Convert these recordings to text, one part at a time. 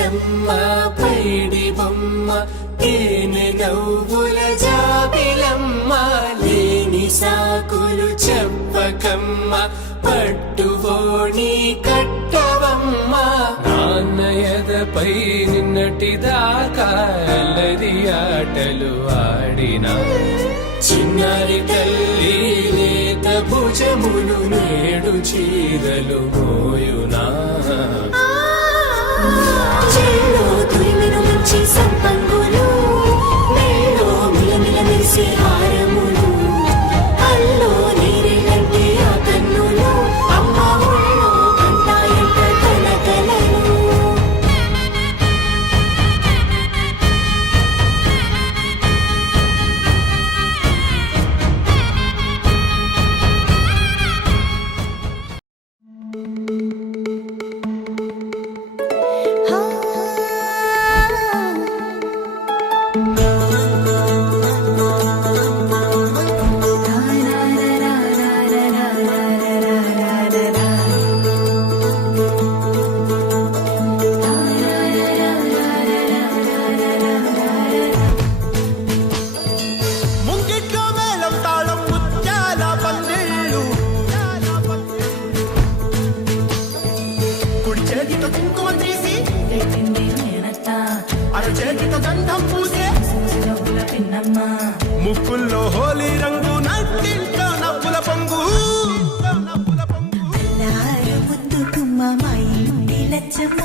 వెన్నెలమ్మ పైడి బొమ్మ తేనె నవ్వుల జాబిలమ్మ లేని సాకులు చెప్పకమ్మ పట్టువోణి కట్టవమ్మ నాన్నయదపై నిన్నటిదాకా అల్లరి ఆటలు ఆడినా చిన్నారి తల్లి లేత భుజములు నేడు చీరలు మోయునా చెల్లో తురిమిను మంచి సంపంగులు మెల్లో మిలమిల మెరిసే హారములు అల్లో నీరెళ్ళంటే ఆ కన్నులు అమ్మ ఒళ్ళో కంటాయంట కలకలను ముక్కుల్లో హోలీ రంగు నట్టింట్లో నవ్వుల పొంగు ముద్దు గుమ్మ మా ఇంటి లచ్చమ్మ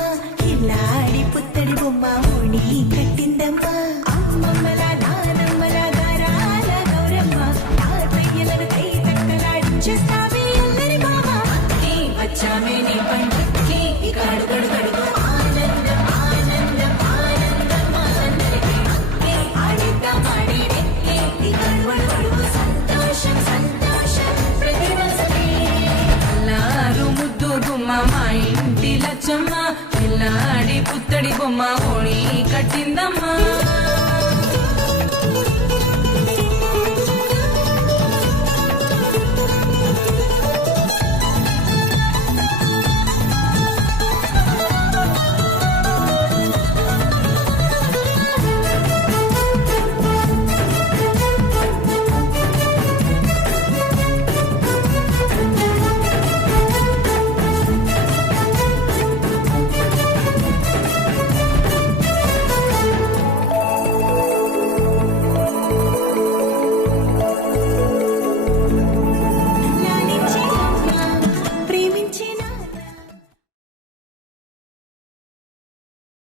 ఇల్లాడి పుత్తడి బొమ్మ ఓణి కట్టిందమ్మ అమ్మమ్మల నానమ్మల గారాల గౌరమ్మ తాతయ్యలను కై తక్కలాడించేస్తావే అల్లరి మామ వచ్చామే నీ పండుకి ఇక అడుగడు గడుగు ఆనందం ఆనందం ఆనందం అందరికీ ఆడిద్దాం ఆడిడే ఇక అడుగడు గడుగు సంతోషం సంతోషం ప్రతి మనసుకి అల్లారు ముద్దు గుమ్మ మా ఇంటి లచ్చమ్మ పిల్లాడి పుత్తడి బొమ్మ